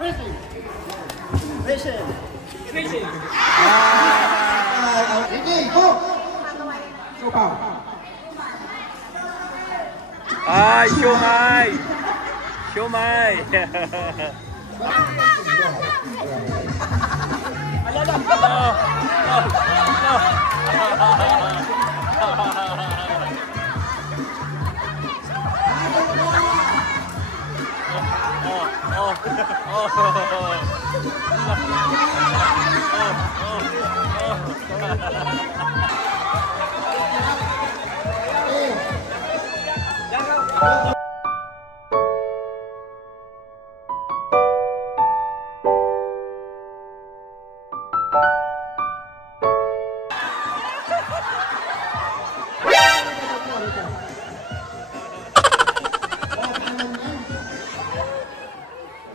Fishing. Fishing. Ay, siomay! Siomay!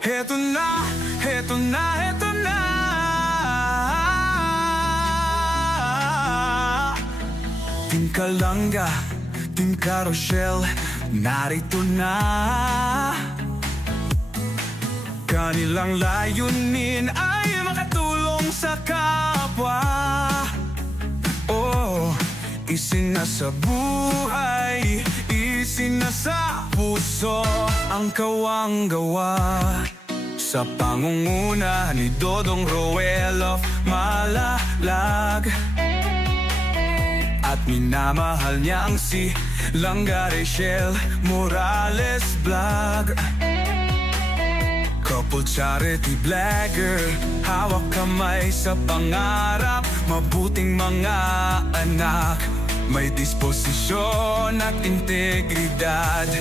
Heto na, heto na, heto na. Ting Kalanga, Ting Carousel, narito na. Kanilang layunin ay makatulong sa kapwa. Oh, isinasa buhay, isinasa puso ang kawang-gawa. Sa pangunguna ni Dodong Roel of Malalag, at minamahal niya ang si Langga Rachel Morales Vlog. Couple charity blogger, hawak kamay sa pangarap, mabuting mga anak, may disposisyon at integridad.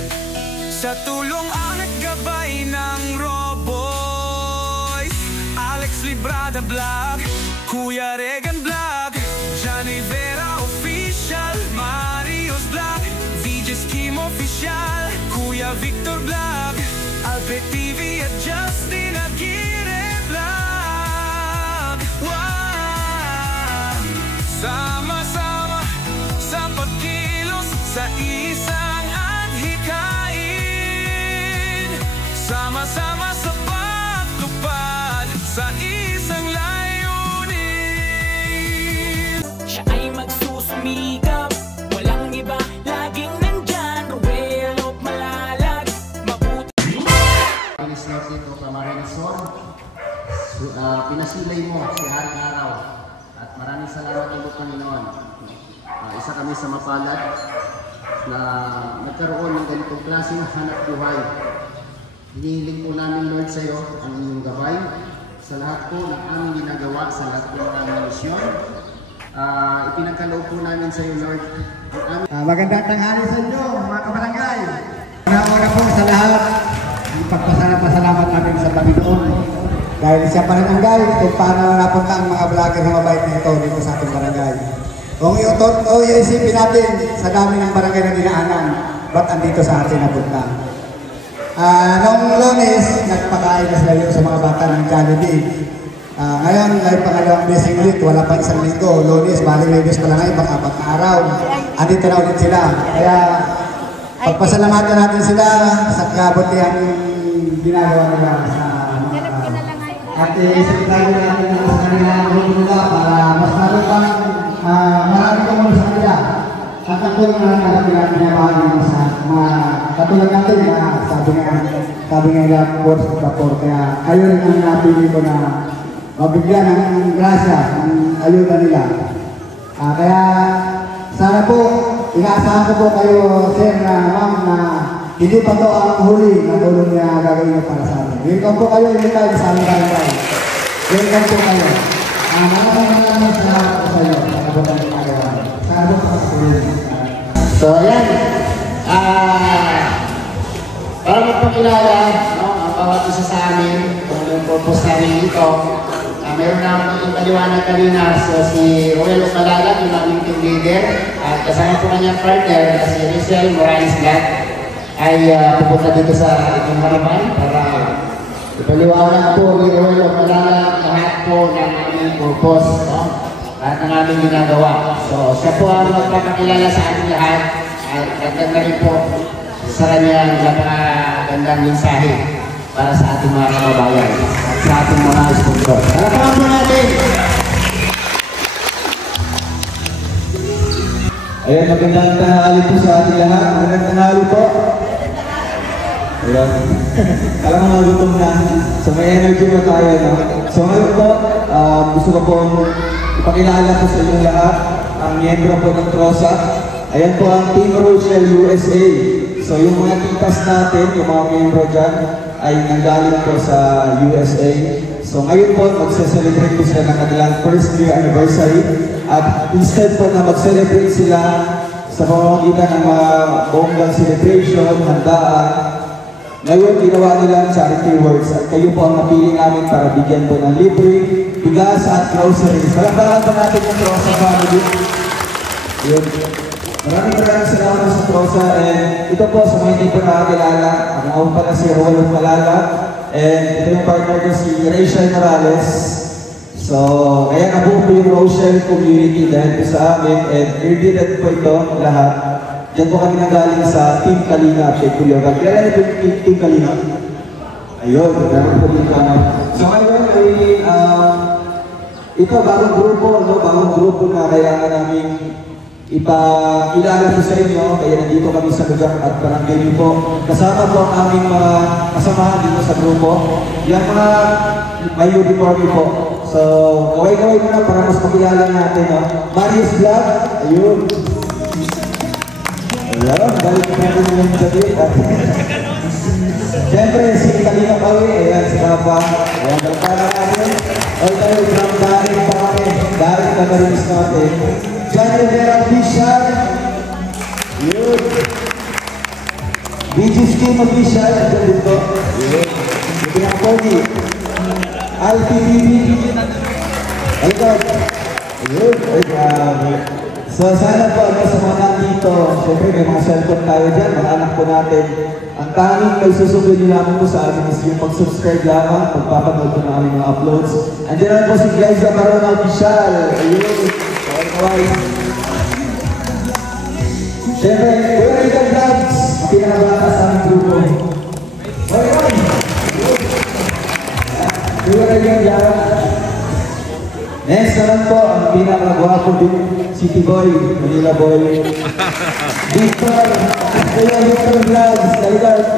Sa tulong at gabay ng Roboys, Alex Librada Vlog, Kuya Regan Vlog, Johnny Vera Official, Marios Vlog, VJ's Kim Official, Kuya Victor Vlog, Albert TV at Justin Aguirre Vlog. Wow! Sama-sama sa pagkilos sa isang adhikain, sama-sama sa pagtupad sa isang layunin. Siya ay magsusumikap, walang iba, laging nandyan. Roel of Malalag, mabuti. Dito Camarines Sur, pinasilay mo si Haring Araw at maraming salamat ulit Panginoon. Isa kami sa mapalad na nagkaroon ng ganitong klaseng hanap buhay. Hinihiling po namin Lord sa iyo ang inyong gabay sa lahat po ng aming ginagawa, sa lahat po ng aming misyon. Ipinagkaloob po namin sa iyo Lord ang aming... Magandang tanghali sa inyo mga kabarangay. Una po sa lahat, ipagpasalamat namin sa Panginoon dahil siya pa rin ang guide kung paano napunta ang mga vlogger na mabait na ito dito sa ating barangay. Kung iisipin natin sa dami ng barangay na dinaanan, ba't andito sa atin napunta? Noong Lunes, nagpakain na sila sa mga bata ng Jollibee. Ngayon, ay pangalawang blessing ulit, wala pa isang linggo. Lunes, bali Lunes pa lang ngayon, pang 4 na araw. Andito na ulit sila. Kaya, pagpasalamatan natin sila sa kabutihan yung ginagawa nila sa at isipin natin sa kanila nila para mas lalo pang marami kong sa kanila at katulong na pinapahagi sa mga katulong natin na sabi nga Board of Vapor. Kaya ayun ang napili ko na mabigyan ng grasya, ng ayuda nila. Kaya sana po inaasahan ko po kayo, sir, na ma'am, na hindi pa to ang huli na tulong niya gagawin niyo para sa amin. Welcome po kayo, hindi tayo sa aming barangay. Welcome po kayo. Maraming salamat po sa iyo sa kabutan ng magawa. Sana po sa kabutan. So ayan, para magpakilala ang bawat isa sa amin kung anong purpose namin dito. Meron na akong paliwanag kanina si Roel of Malalag, yung aming team leader, at kasama po kanyang partner na si Rachel Morales Vlog ay pupunta dito sa ating harapan para ipaliwanag po ni Roel of Malalag lahat po ng aming purpose, lahat ng aming ginagawa. So siya po ang magpapakilala sa ating lahat at ganda rin po sa kanyang napakagandang mensahe. para sa ating mga kababayan at sa ating mga sponsor. Salamat po natin! Ayan, magandang tanghali po sa ating lahat. Magandang tanghali po. Ayan. Alam mo, gutom na. So may energy mo tayo, no? So ngayon po, gusto ko pong ipakilala po sa inyong lahat ang miyembro po ng TROSA. Ayan po ang Team Rochelle USA. So yung mga titas natin, yung mga miyembro dyan, ay nanggaling po sa USA. So ngayon po, magse-celebrate po sila ng kanilang first year anniversary. At instead po na mag-celebrate sila sa pamamagitan ng mga bonggang celebration, handaan, ngayon ginawa nila ang charity works at kayo po ang napili namin para bigyan po ng libre, bigas at groceries. Palakpakan pa natin yung TROSA family. Yun. Maraming salamat sa TROSA, and ito po sa mga hindi po nakakilala, ako pala si Rolando Malala, and ito yung partner ko si Rachel Morales. So, kaya nabuo po yung Rochelle community dahil po sa amin, and early po ito lahat. Diyan po kami nanggaling sa Team Kalinga, Sheikh Julio. Kaya po yung Team Kalinga. Ayun, meron po din kami. So ngayon ay, ito bagong grupo, no? Bagong grupo na kailangan namin ipakilala po sa inyo. Kaya nandito kami sa lugar at barangay po. Kasama po ang aming mga kasamahan dito sa grupo. Yung mga may uniform po. So, kaway-kaway muna para mas makilala natin, no? Marius Vlog, ayun. Ayun, balik natin yung sabi. Siyempre, si Kalinga Pawi, ayan, si Papa. Ayan, pagpala natin. All tayo, from Daring pa kami. Daring na marinis natin. John Rivera Official. Yun. BG's Team Official. Ito dito. Yun. Ito yung Poggy. Alfie TV. Ayun. Ayun. Ay, grabe. So sana po sa mga nandito, syempre may mga cellphone tayo dyan, mga anak po natin. Ang tanging may susunod nyo namin po sa amin is yung pag-subscribe lamang, pagpapanood po ng aming mga uploads. Andiyan naman po si Glyza Marona Official. Ayun. Kawai-kawai. Syempre, Kuya Rican Vlogs, ang pinakabata sa aming grupo. Kawai-kawai. Kuya Rican Vlogs. Next naman po, ang pinakagwapo din, City Boy, Manila Boy. Victor, Kuya Victor Vlogs, Kaligat.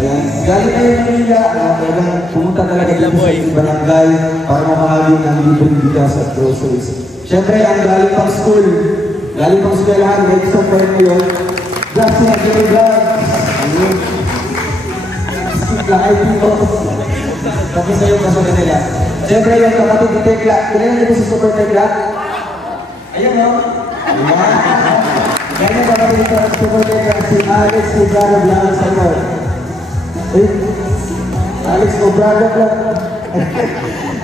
Ayan, galing na yung Manila, pumunta talaga dito sa barangay para mamahali ng libreng bigas at groceries. Siyempre, ang galing pang school, galing pang eskwelahan, may gusto pa rin ngayon. Justin at Jerry Vlogs. Ayun. Skip lang, ay dito. Tapos sa yung kasunod nila. Siyempre yung kapatid ni Tekla. Kailan niyo po si Super Tekla? Ayun o. Ayan. Kaya yung kapatid ni Super Tekla si Alex Obrado Blanc sa Lord. Alex Obrado Blanc.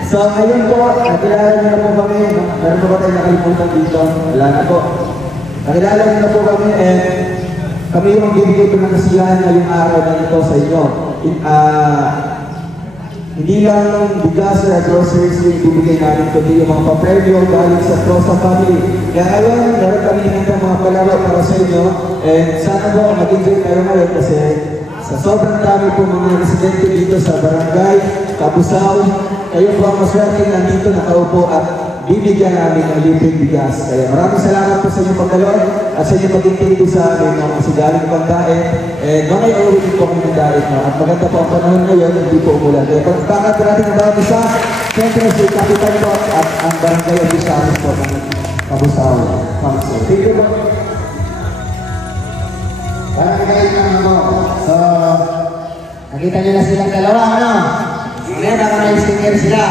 So ngayon po, nakilala niyo na po kami. Meron ba tayo nakalimutan dito? Wala na po. Nakilala niyo na po kami, and kami yung magbibigay po ng kasiyahan ngayong araw na ito sa inyo. Hindi lang bigas at groceries yung ibibigay namin, kundi yung mga papremyo galing sa TROSA family. Kaya ngayon, meron kami ng mga palaro para sa inyo. And sana po mag-enjoy kayo ngayon kasi sa sobrang dami po mga residente dito sa barangay, Kabusaw, kayo po ang maswerte nandito nakaupo at bibigyan namin ng libreng bigas. Kaya maraming salamat po sa inyong pagdalon at sa inyong pag-intindi sa amin ng kasi galing pang daet. And mamay ulit po kami ng daet na. At maganda po ang panahon ngayon, hindi po umulan. Kaya pagpakat po natin ang bawat isa, siyempre si Kapitan po at ang barangay officials po ng Kabusaw. Thank you po. Barangay ng ano. So, nakita nyo na silang dalawa, ano? Ngayon, naka-sticker sila.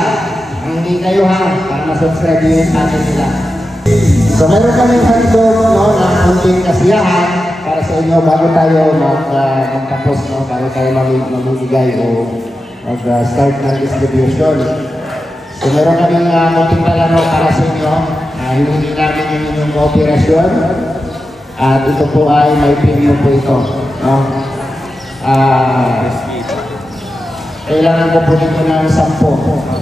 Hindi kayo ha, para ma-subscribe nyo yung atin nila. So meron kaming handog, no, na kunting kasiyahan para sa inyo bago tayo magtapos, no, bago tayo mamimigay o mag-start ng distribution. So meron kaming kunting palaro para sa inyo. Hindi namin yung inyong kooperasyon. At ito po ay may premium po ito. No? Kailangan ko po dito ng 10.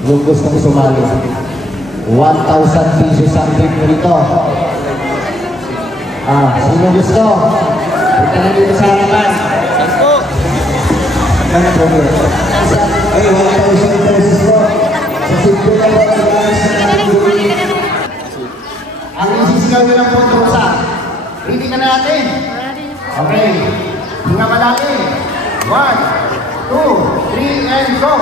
Yung gusto ko sumali. 1,000 pesos ang trip mo dito. Sino gusto? Punta na dito sa harapan. Okay. Hinga malalim. 1, 2, 3, and go.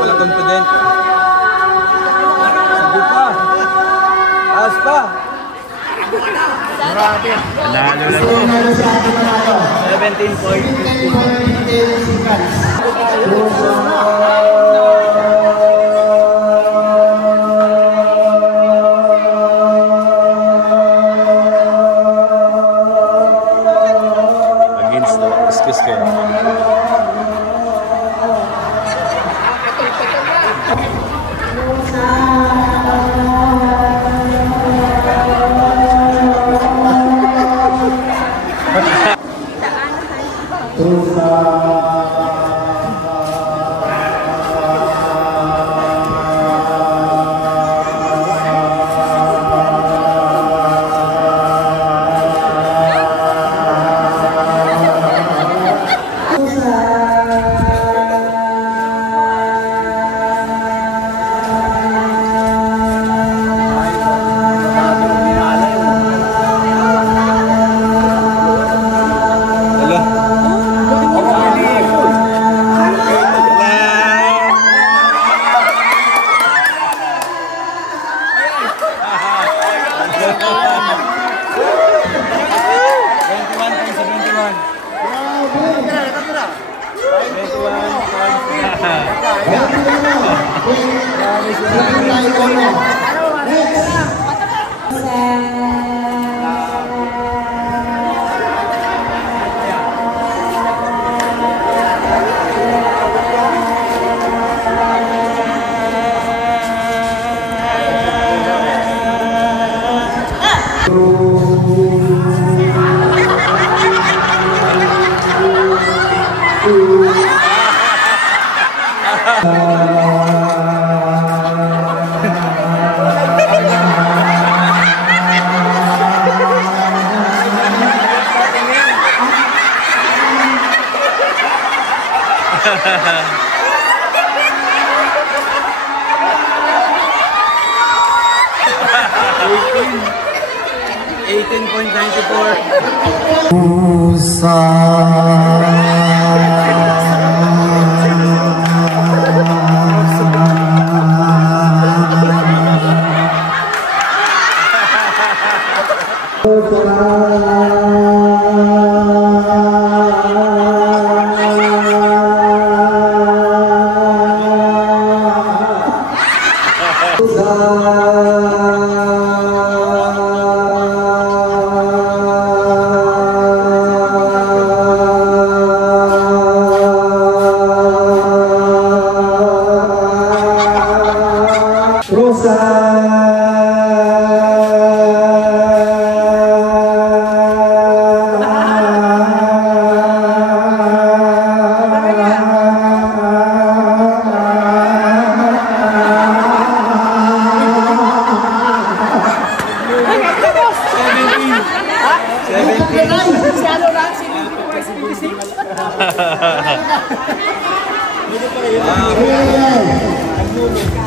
Wala confident. Sabi pa. Taas pa. Grabe. Nalo na to. Nalo sa ating manalo. 17.15 seconds. Against the excuse kayo.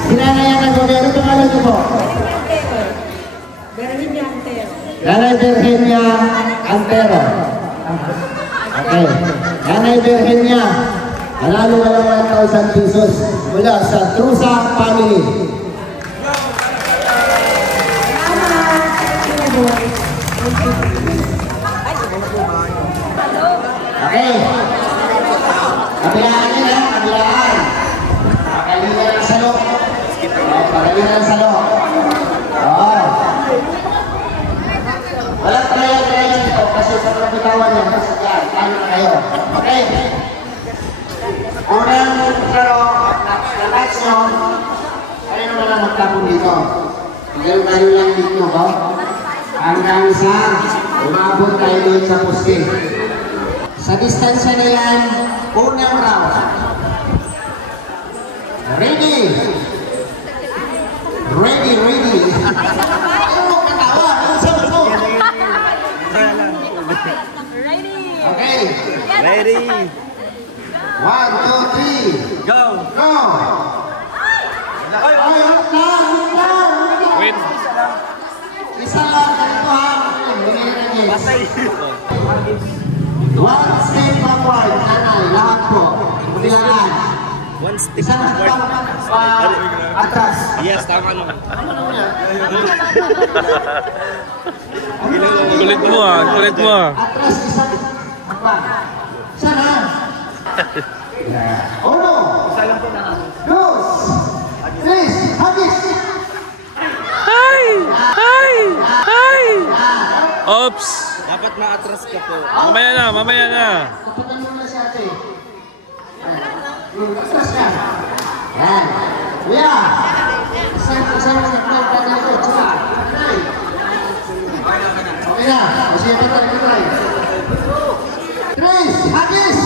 Sinanayan ng gobyerno, pangalan niyo po? Nanay Virginia Antero. Okay. Nanay Virginia, nanalo ka ng 1,000 pesos mula sa Trusa Family. Okay. Kabilaan yun ha, kabilaan. Pakalihan ng salok. Pakalihan ng salok. Oo. Walang trial dito kasi sa kapitawan yan. Kasi yan, ano na kayo. Okay. Unang pero, na-catch nyo, kayo naman lang magtapon dito. Tayo lang dito, ba? Hanggang sa umabot tayo doon sa poste. Sa distansya na yan, unang round. Ready! Ready, ready! Ayaw mo katawa! Ano sa mo? Okay. Ready. 1, 2, 3. Go! Go! Ay, wait lang. Wait. Isa lang, ganito ha. Patay. One step backward, anay, lahat po. Kailangan. One step Isa na atras. Yes, tama naman. Tama naman yan. Kulit mo ah, kulit mo ah. Atras, isa. Isa na. Uno. Dos. Tres. Habis. Oops! Dapat na-atras ka po. Mamaya na, mamaya na. Tutukan mo na si ate. Atras ka. Yan. Kuya. Isang pagkakal ko. Tsaka. Okay na. Kasi patay. Tres. Habis.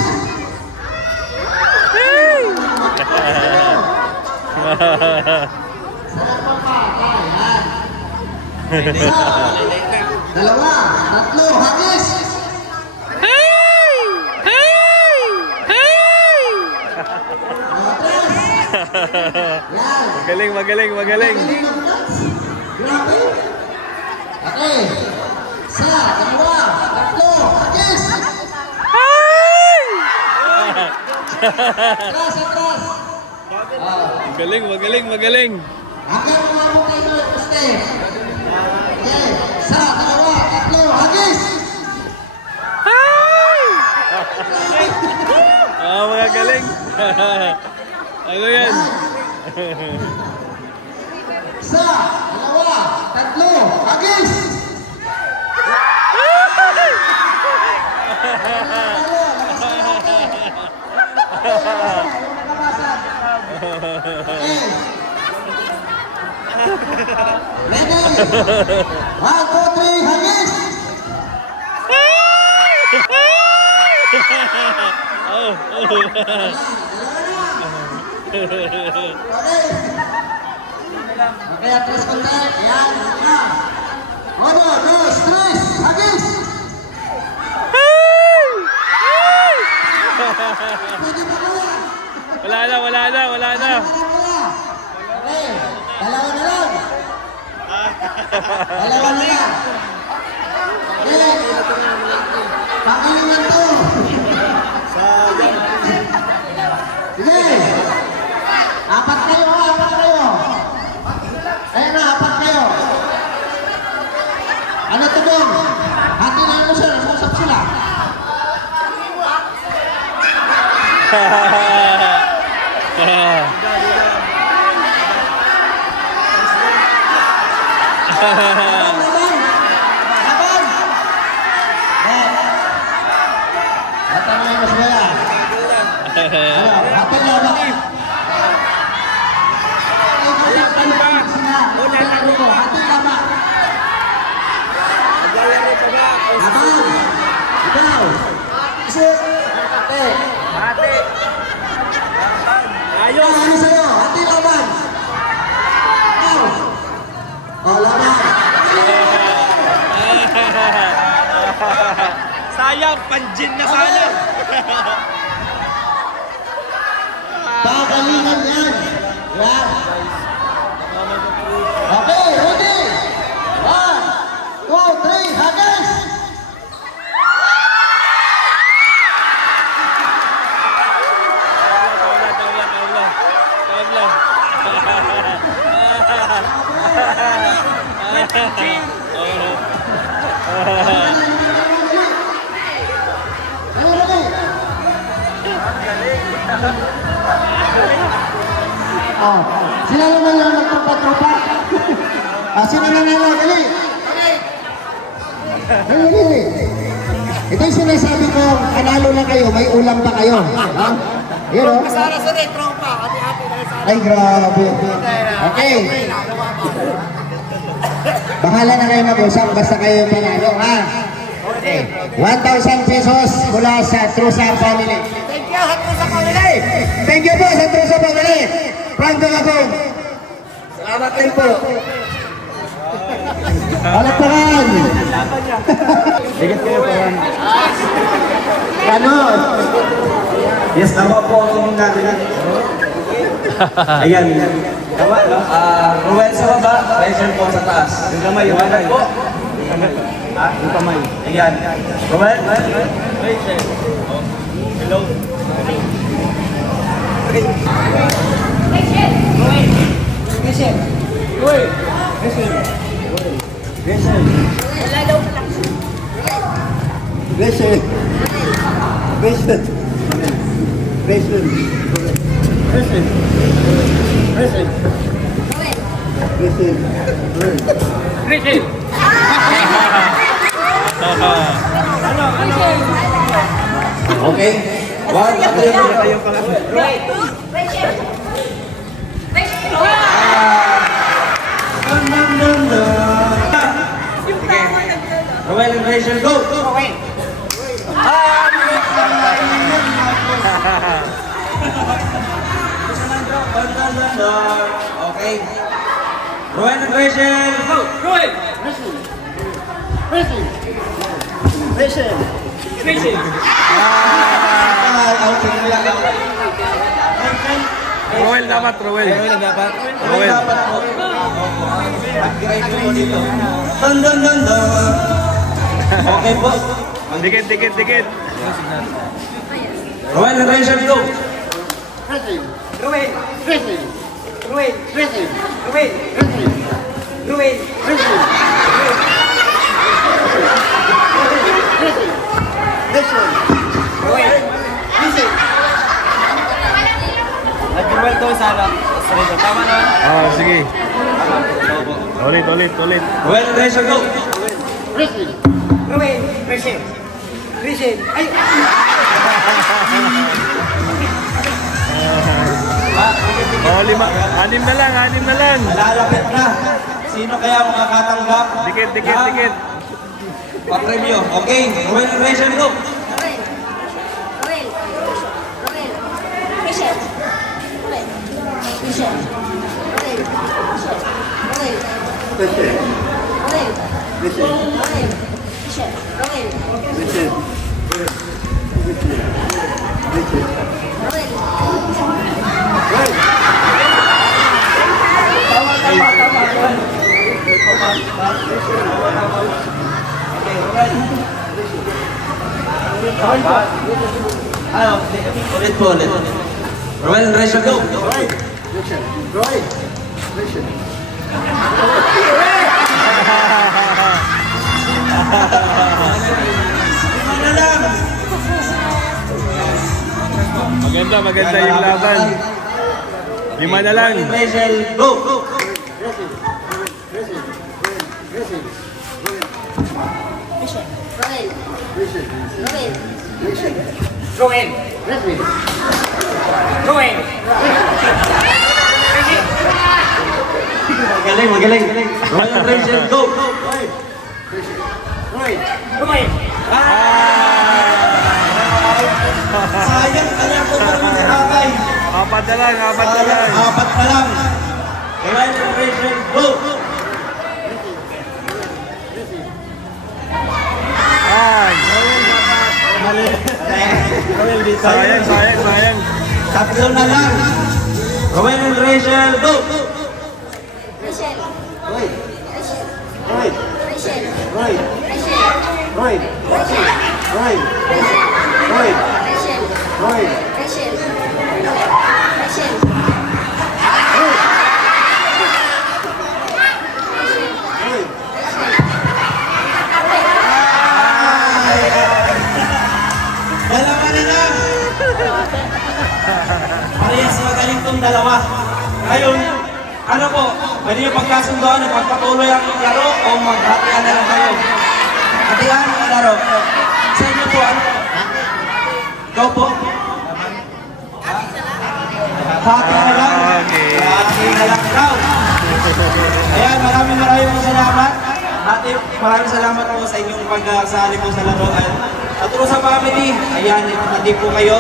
Sarap pa pa. Yan. Isa. Dalawa. Tatlo. Habis. Yan. Magaling. Grabe. Okay. Isa. Dalawa. Tatlo. Habis. Atras. Magaling. Hanggang umabot tayo doon, poste. Okay. Isa, dalawa, tatlo, hagis! Mga galing. Ano yan? Isa, dalawa, tatlo, hagis! Ready? 1, 2, 3, hagis! Okay, atras konti. Yan. 1, 2, 3, hagis! Pwede pa ba yan? Wala na. Okay, dalawa na lang. Okay, pangalingan to. Sige, apat kayo. Ayun na, apat kayo. Ano to dong? Hati na ano sila, usap sila. Ayos! Ano sa'yo? Hati laban! Oh, laban! Sayang, panjin na sana. Pagalingan yan! Yan! Okay, ready! 1, 2, 3, hagis! Oh, sila naman yung nagtupa-trupa. Sino na nila? Dali! Dali! Ito yung sinasabi ko, panalo na kayo, may ulam pa kayo. Ha? Yun o? Ay, grabe. Okay. Bahala na kayo mag-usap, basta kayo yung panalo, ha? Okay. 1,000 pesos mula sa Trusa Family. Thank you, sa Trusa Family! Thank you po sa Trusa Family! Franco Lagong! Salamat din po! Palakpakan! Bigat kayo pa yan. Ganon! Yes, tama po ang tingin natin. Ayan. Tama, no? Ruel sa baba, Rachel po sa taas. Yung kamay, yung kamay. Po. Yung kamay. Ayan. Ruel, Rachel. Hello. Okay. One, Ruel and Rachel, go! Okay. Ruel and Rachel, go! Roy! Rachel! Roel dapat, Roel. Ruel dapat po. Mag-grade po dito. Dun. Okay po. Dikit. Ruel and Rachel, go! Nag-duel to sana. Tama na. Oh, sige. Ulit. Ruel and Rachel, go! Oh, anim na lang. Malalapit na. Sino kaya makakatanggap? Dikit. Pa-premyo. Okay, Ruel and Rachel, go! Ulit po. Ruel and Rachel, go! Maganda yung laban. 5 na lang. Rachel, go! Magaling. Ruel and Rachel, go! Sayang, kanya po marami na kakay. 4 na lang. 4 pa lang. Ruel and Rachel, go! Ay. Sayang. 3 na lang. Ruel and Rachel, go! Dalawa na lang. Parehas magaling tong dalawa. Ngayon, ano po, pwede yung pagkasundoan na pagpatuloy ang laro o maghatian na lang kayo. Hatian ang laro. Sa inyo po, ano po? Ikaw po? Hati na lang. Hati na lang daw. Ayan, maraming salamat. Maraming salamat po sa inyong pagsali po sa laro. At sa family, ayan, nati po kayo.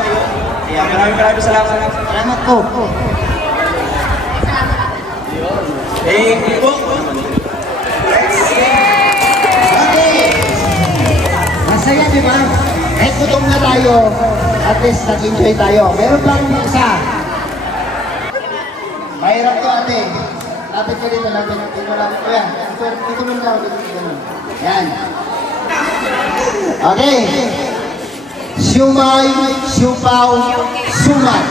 Ayan, maraming salamat. Salamat po. Thank you po. Okay. Masaya, di ba? Kahit gutom na tayo, At least nag-enjoy tayo. Meron lang yung isa. Mahirap to ate. Lapit ka dito, lapit ko yan. Dito mo daw, dito. Yan. Okay. Siumay, siupaw, suman.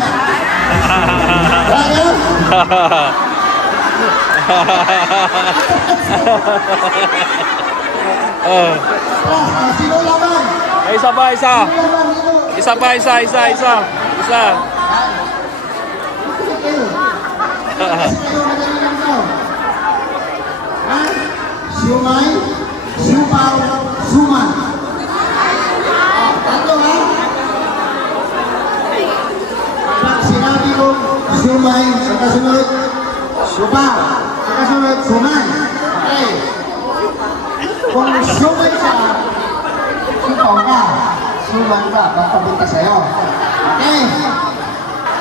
Ano? Sino laman? Isa pa, isa. Isa pa, isa. Siumay, siupaw, suman. Tatlo ha? Pag sinabi ko, siumay, sa kasunod, siupaw, sa kasunod, suman. Okay. Kung siumay ka, siupaw ka, suman ka, papapunta sa'yo. Okay.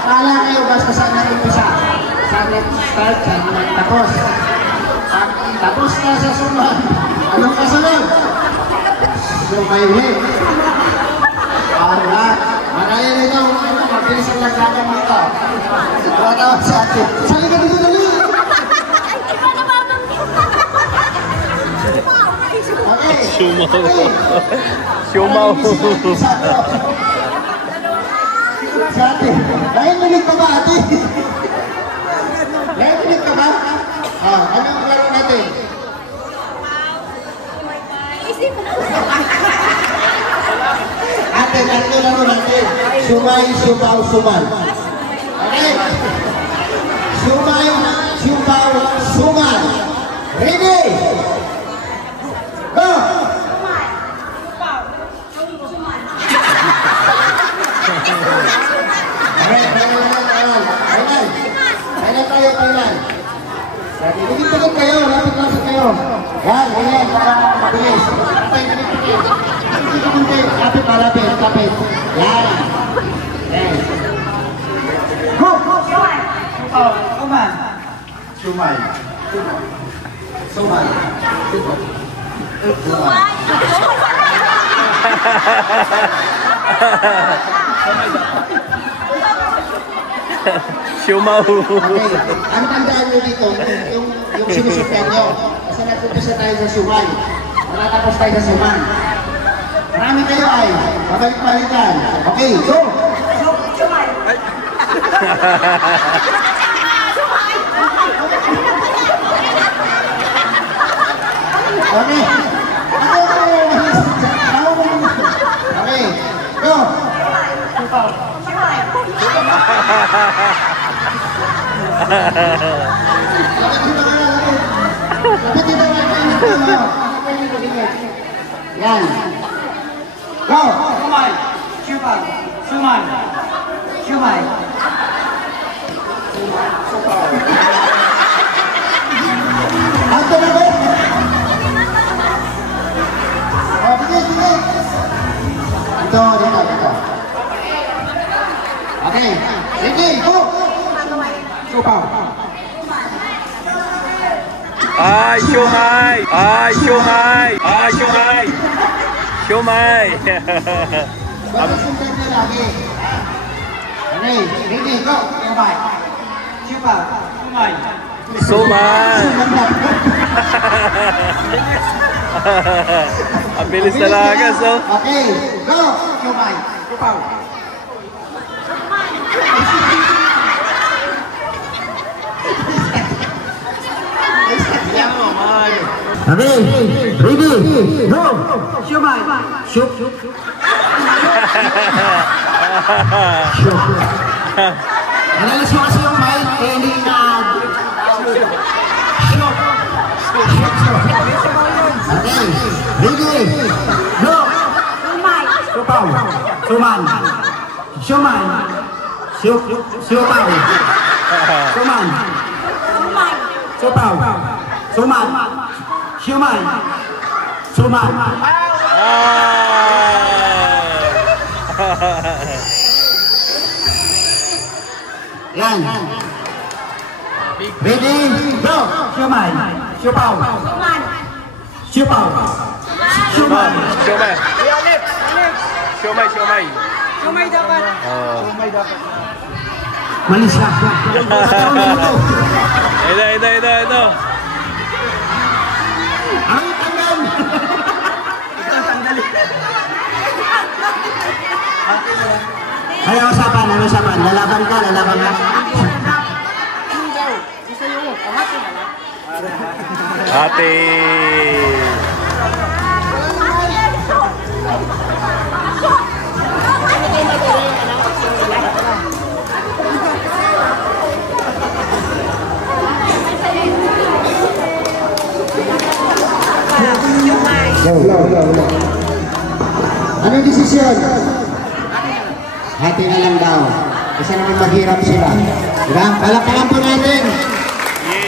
Kala kayo basta saan nag-umpisa. Saan nag-start, saan nag-tapos. Tapos na sa suman. Anong kasunod? Sumay ulit. Alright. Magaya nito, mabilis ang nagkakang ito. Tumatawag sa atin. Sali ka dito dali! Okay. Siumaw. Sa atin. Dahil minute ka ba ate? Dahil minute ka ba? Anong laro natin? Ate, tatlo laro natin. Sumay, siupaw, suman. Okay? Sumay, siupaw, suman. Ready? Go! Kailan? Pagit kayo, lapit kayo. Yan, ganyan, para mabilis. Lapit. Yan. Yes. Go! Sumay. Siumaw. Okay. Ang tandaan nyo dito, yung sinusukan nyo. Kasi nagpupusa tayo sa sumay. Matatapos tayo sa suman. Marami kayo ay babalik-balikan. Okay, go! Sumay! Okay. Okay, go! Yan. Go! Sumay, siupaw, suman, siumay. Ato na ba? Sige. Ito. Okay. Sige, go! Siupaw. Ay, siumay. Bakit sundan niya lagi? Okay, ready, go! Sumay, siupaw, sumay. Suman. Ang bilis talaga, so. Okay, go! Sumay, siupaw. Okay, ready, go! Sumay, siup. Analis mo kasi yung mic, eh hindi na... Okay, ready, go! Siupaw, suman, siumay, siupaw, suman, siupaw, suman, siumay, suman. Yan. Ready, go! Siumay, siupaw, siupaw, suman, Siumay. Malis ka. Ito. Ang tanggal. Ay, usapan. Lalaban ka. Ate. Ano yung desisyon? Hati na lang daw. Kasi naman maghirap sila. Diba? Palakpakan po natin.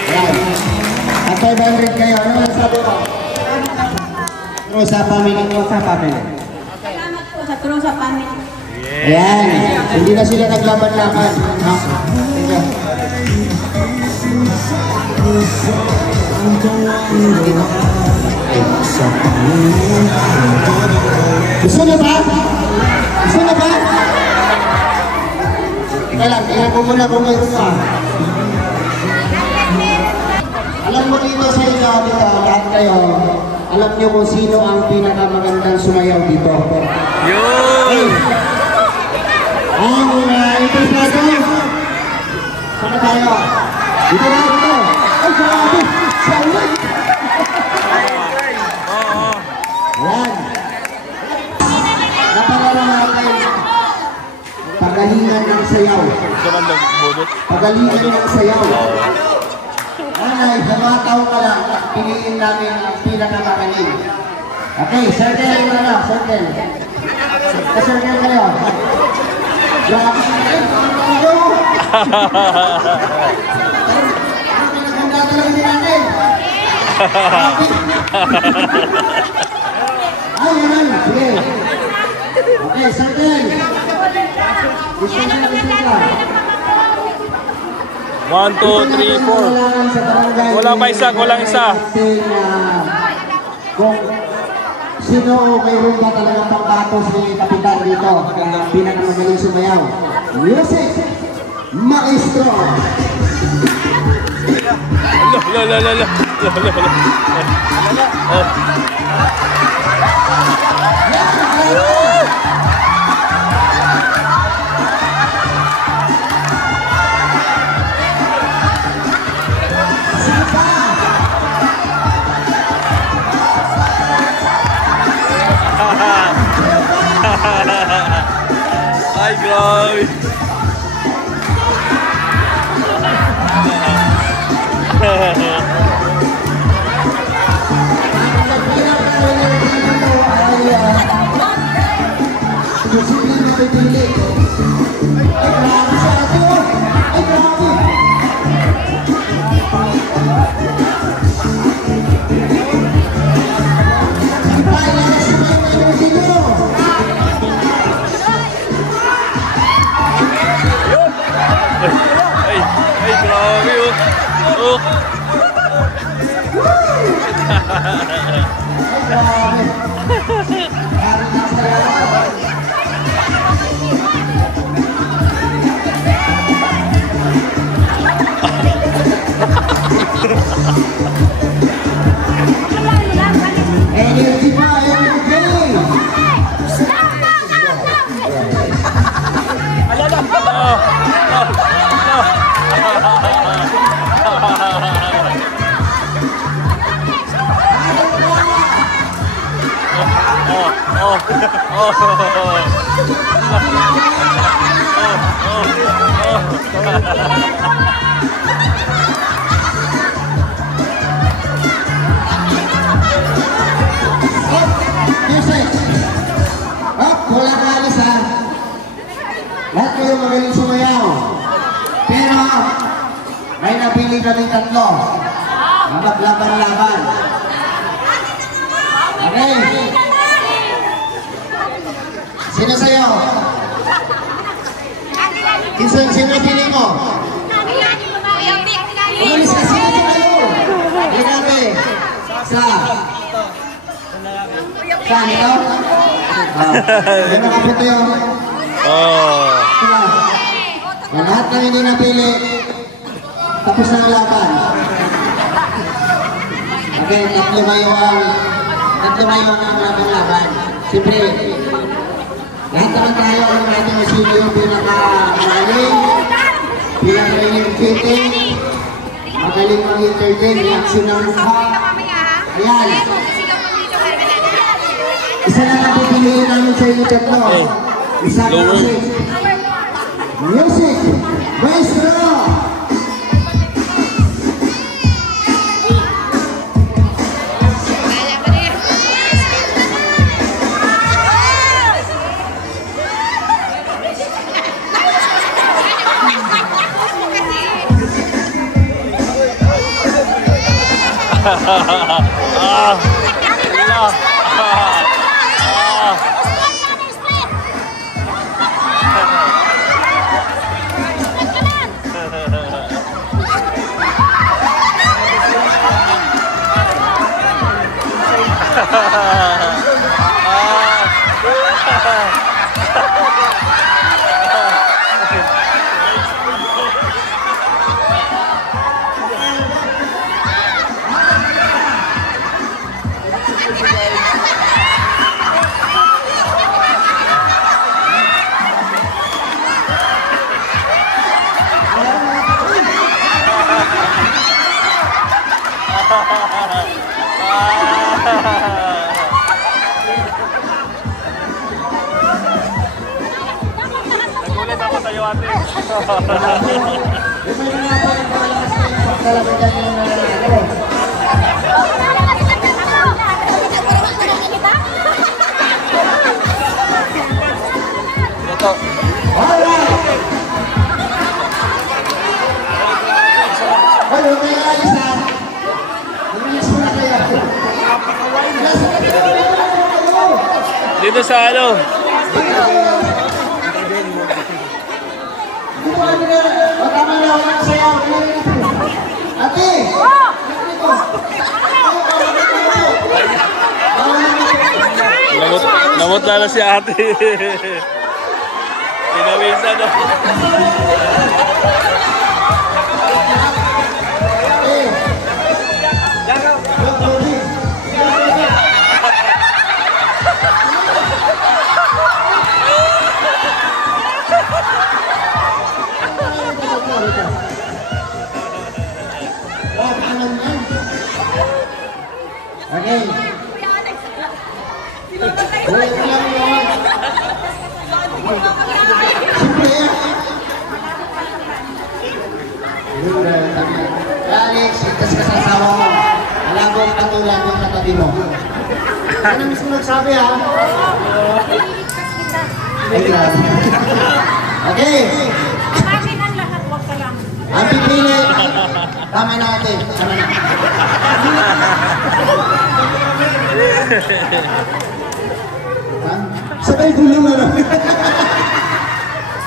Yan. At 500 kayo. Ano ang sabi mo? Trosa family. Salamat po sa Trosa family. Ayan. Hindi na sila naglaban-laban. Ha? Gusto na ba? Teka lang, tingnan ko muna kung mayroon pa. Alam mo dito sa inyo, lahat kayo, alam nyo kung sino ang pinakamagandang sumayaw dito. Yun! Ang impresado. Saan tayo? Dito na. Ay, grabe! Sawit! Yan. Napararang natin. Pagalingan ng sayaw. Pagalingan ng sayaw. Anay, sa mga tao ka lang, piliin namin ang pinakamagaling. Okay, circle na lang, circle. Circle kayo. Grabe. Maganda talaga din natin. Ay, sige. Okay, circle. Gusto na. 1, 2, 3, 4. Walang isa. Kung sino mayroon ba talaga pangbato sa kapitan dito? Ang pinakamagaling sumayaw. Music! Maestro! Ay, grabe. Ay, grabe. Oh. Energy pa, energy! Wala ka alis ha. Lahat kayo magaling sumayaw. Pero may napili kami tatlo. Maglaban-laban. Okay. Sino sa'yo? Sino napili mo? Umalis ka, sino kayo? Grabe. Saan ito? May mga puto yun. Oh. Sila. Ang lahat ng hindi napili, tapos na ang laban. Okay, tatlo mayo ang laban. Siyempre, lahat naman tayo ang ating masilyo pinaka-magaling, pinaka-magaling fitting, magaling mag-entertain, reaction ng mukha. Ayan. Isa na lang pipiliin namin sa inyo tatlo. Isa music. Music. Maestro! Nagulat ako sa'yo, ate. Ito. Dito sa ano? Tama na, walang sayaw. Ate! Namot na si ate. Pinawisan no. Okay. Alex, itas ka sa asawa mo. Malabong katulad yung katabi mo. Ano mismo nagsabi ha? Ay, grabe. Okay. Akin ang lahat, wag ka lang. Ang pipili. Tama na natin. Tama na. Sabay gulo na lang.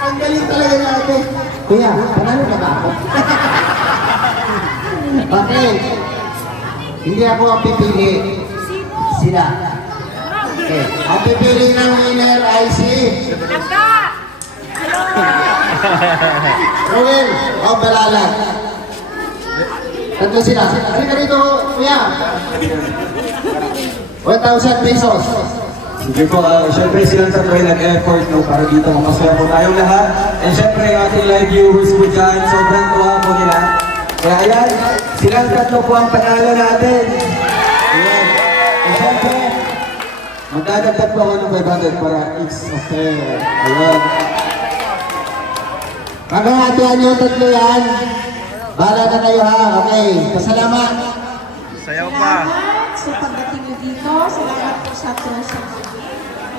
Ang galing talaga natin. Kuya, panalo na ba ako? Okay. Hindi ako ang pipili. Sila. Okay. Ang pipili ng winner ay si Ruel o Balalag. Tatlo sila. Sige dito, kuya. 1,000 pesos. Sige po, syempre silang tatlo ay nag-effort no, para dito makasaya po tayong lahat. And syempre yung ating live viewers po dyan, sobrang tuwa po nila. Kaya ayan, silang tatlo po ang panalo natin. Ayan. And syempre, magdadagdag po ako ng 500 para each of them. Ayan. Maghahatian yung tatlo yan. Bahala na kayo ha. Okay. Pasalamat. Sayaw pa. Salamat sa pagdating nyo dito. Salamat po sa Trosa.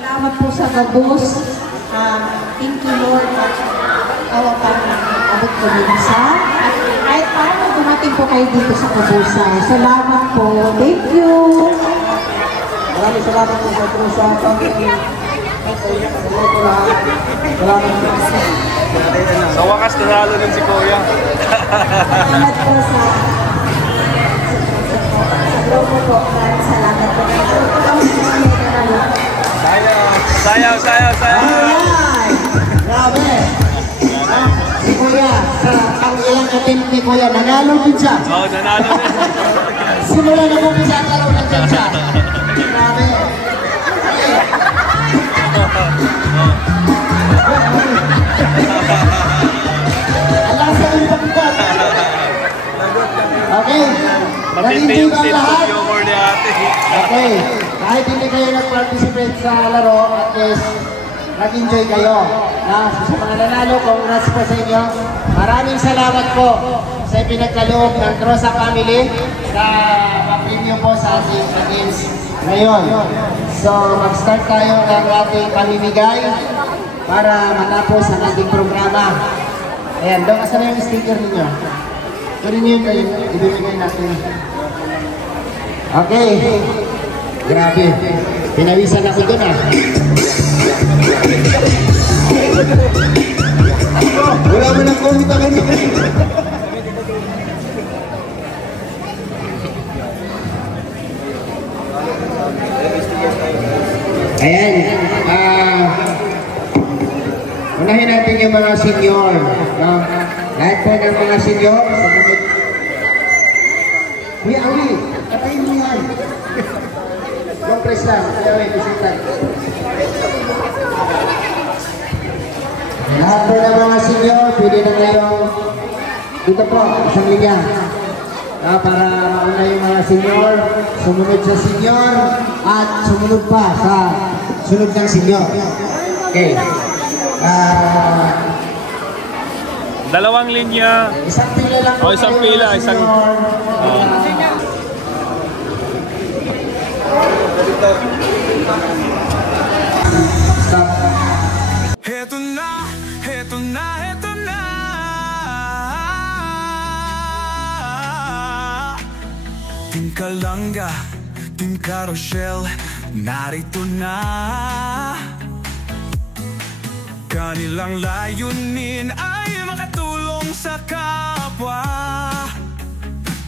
Salamat po sa Gabos. Thank you, Lord. Awa pa na abot ko din sa. At kahit paano dumating po kayo dito sa Gabosa. Salamat po. Thank you. Maraming salamat po sa Trosa. Salamat po. Sa wakas, nanalo din si Kuya. Salamat po sa promo po. Salamat po. Sayaw, sayaw, sayaw. Alright. Grabe. Si Kuya, sa pang-ilang attempt ni Kuya, nanalo din siya. Oo, nanalo din. Simula na kung bisa ka lang din siya. Grabe. Alam sa yung pagkat. Okay. Matindi yung Nag-enjoy ba sense lahat? of humor ni ate. Okay. Kahit hindi kayo nag-participate sa laro, at least nag-enjoy kayo. Sa mga nanalo, congrats po sa inyo. Maraming salamat po sa pinagkaloob ng Trosa family sa pa-premium po sa ating games ngayon. So, mag-start tayo ng ating pamimigay para matapos ang ating programa. Ayan, doon kasi na yung sticker ninyo. Kunin nyo kayo, ibibigay natin. Okay. Grabe. Pinawisan ako doon Wala mo ng comment ako niya. Ayan. Unahin natin yung mga senior. No? Lahat po ng mga senior. Kuya Awi, katayin mo yan. Compress lang. Kuya Awi, kusitan. Lahat po ng mga senior, pwede na kayong dito po, isang linya. Para mauna yung mga senior, sumunod sa senior, at sumunod pa sa sunod ng senior. Okay. Dalawang linya. Isang pila lang po. Isang pila, isang... Stop. Heto na, heto na, heto na. Team Kalanga, Team Carousel, narito na. Kanilang layunin ay makatulong sa kapwa.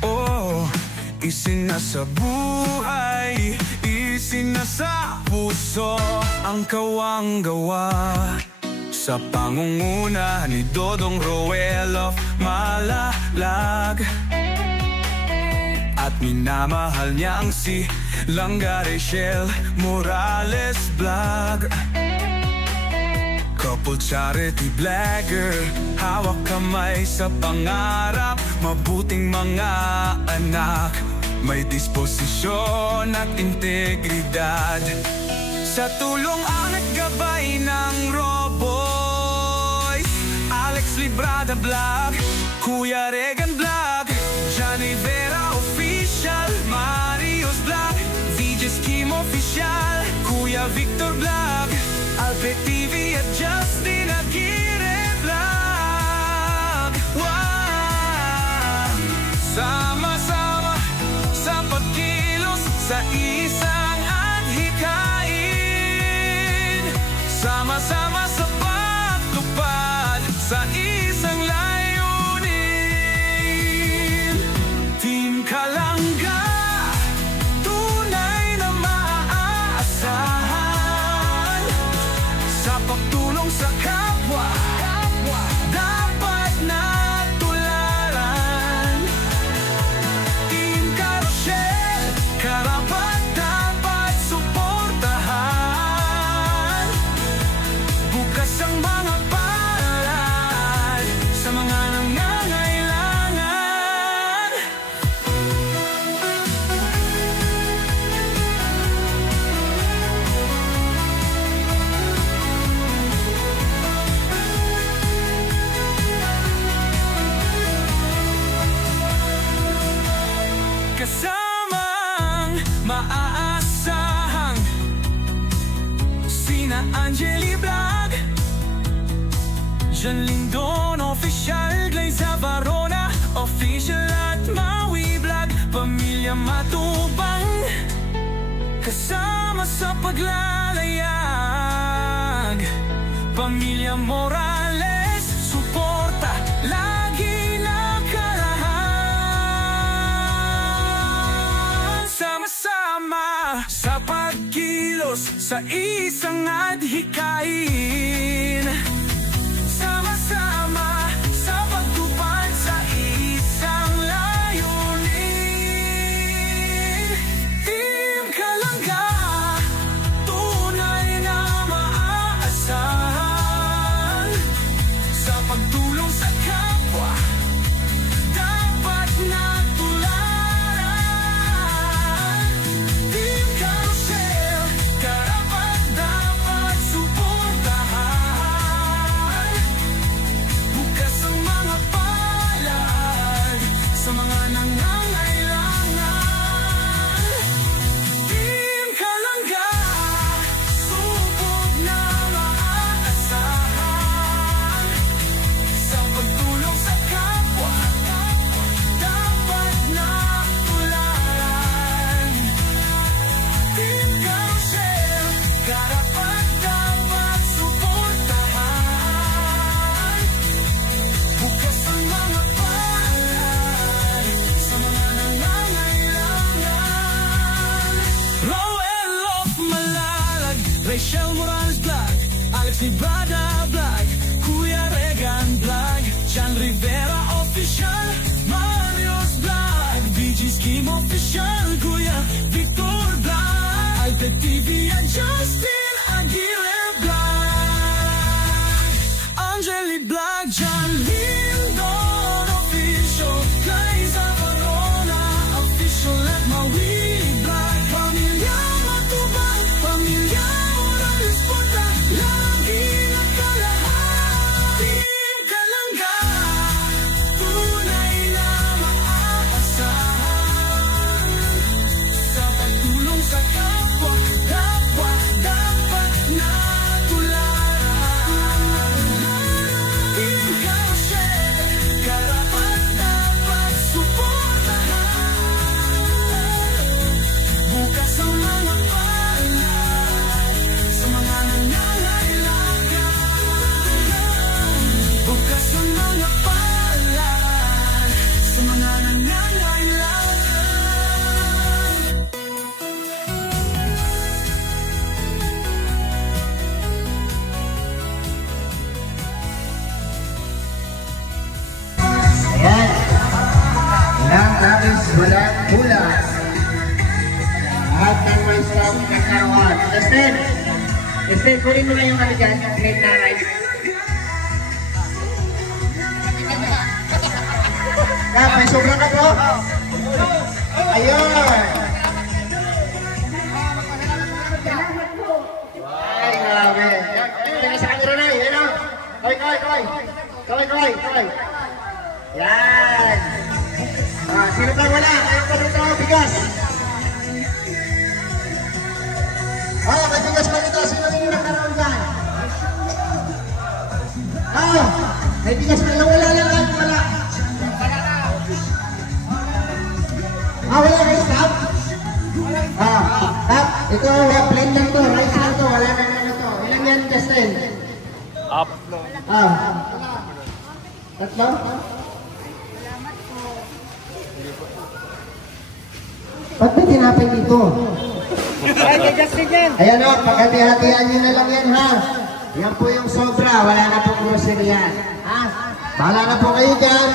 Oh, isinasa buhay, isinasa puso ang kawang-gawa. Sa pangunguna ni Dodong Roel of Malalag, at minamahal niya ang si Langga Rachel Morales Vlog. Couple charity vlogger, hawak kamay sa pangarap, mabuting mga anak, may disposisyon at integridad. Sa tulong ang naggabay ng Roboys, Alex Librada Vlog, Kuya Regan Vlog, Johnny Vera Official, Marius Vlog, VJ's Kim Official, Kuya Victor Vlog, Alpe TV at Justin Aguirre Vlog. Wow! Sama-sama sa pagkilos sa isang adhikain, sama-sama sa pagtupad sa isang layunin. Team Kalanga, tunay na maaasahan sa pagtulong sa kapwa, dapat na tularan. Team Carousel, karapat dapat suportahan. Bukas ang mga palad sa mga nangangailangan. Kasamang maaasahang sina Angeli Vlog, Jan Lindon Official, Glayza Varona Official at Maui Vlog, Pamilya Matubang, kasama sa paglalayag, Pamilya Morales, suporta lagi nakarahan. Sama-sama sa pagkilos sa isang adhikain, dyan, Kuya Victor Blanc, Alta TV at Justin Aguirre Blanc, Angeli Blanc, John Lindon Official, Liza Corona Official at Maui Blanc, Pamilya Matubang, Pamilya Morales Puta, lagi nakalahati kalangga, tunay na maasahan, sa pagtulong sa kapwa, dapat natularan. Ikaw share, karapat dapat suportahan. Bukas ang mga palad sa mga nangangailangan. Bukas ang mga palad sa mga nangangailangan. Ayan. Ilang labis, walang bulas. Lahat ng may stock na karuan. Justin, kunin mo na yung ano dyan, yung green na rice. Kap, may sobrang ka po? Ayun! Ay, grabe. Tingnan sa kanila na, yun o. Koy. Yan! Sino ba wala? Ayun pa dito, bigas. May bigas pa dito. Sino yung nagkaroon dyan? May bigas pa dito. Wala lang. Wala. Wala kayo stop? Stop. Ito, plain lang to. Rice lang to. Wala na to. Ilan yan, Justin? Up. Tatlo? Ba't may tinapay dito? Ayan o, pagkati-hatian nyo na lang yan ha. Yan po yung sobra, wala na pong grocery yan. Ha? Bahala na po kayo dyan.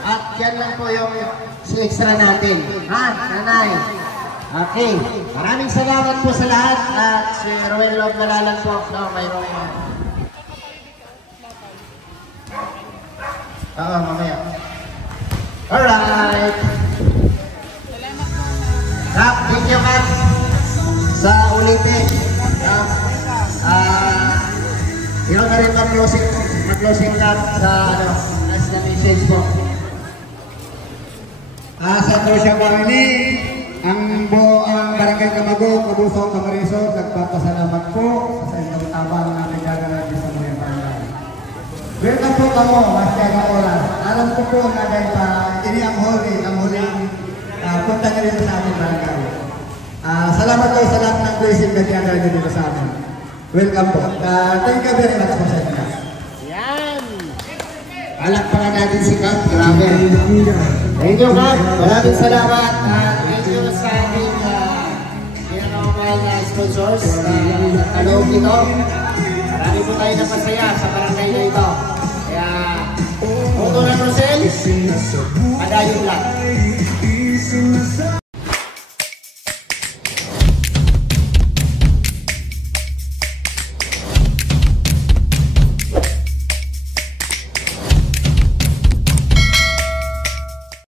At yan lang po yung extra natin. Ha, nanay? Okay. Maraming salamat po sa lahat. At si Roel Love Malalag po. No, mayroong mamaya. Alright. Kap, thank you Kap sa ulitin. Yun na rin mag-closing Kap sa as na message po. Sa Trosia Family, ang Barangay Camagong, Kabusong, Camarines, nagpapasalamat po sa inyong tabang na nagagalabi sa mga barangay. Welcome po kamo, mas kaya oras. Alam ko po na dahil pa ini ang huling punta nyo dito sa ating barangay. Salamat po sa lahat ng blessing na tinagay nyo dito sa amin. Welcome po. Thank you very much po sa inyo. Yan! Palakpakan natin si Kap. Grabe. Thank you Kap. Maraming salamat. Thank you sa ating pinakamal na sponsors na kaloob nito. Marami po tayo na masaya sa barangay na ito. Kaya, Moto ng Rosel, padayon lang.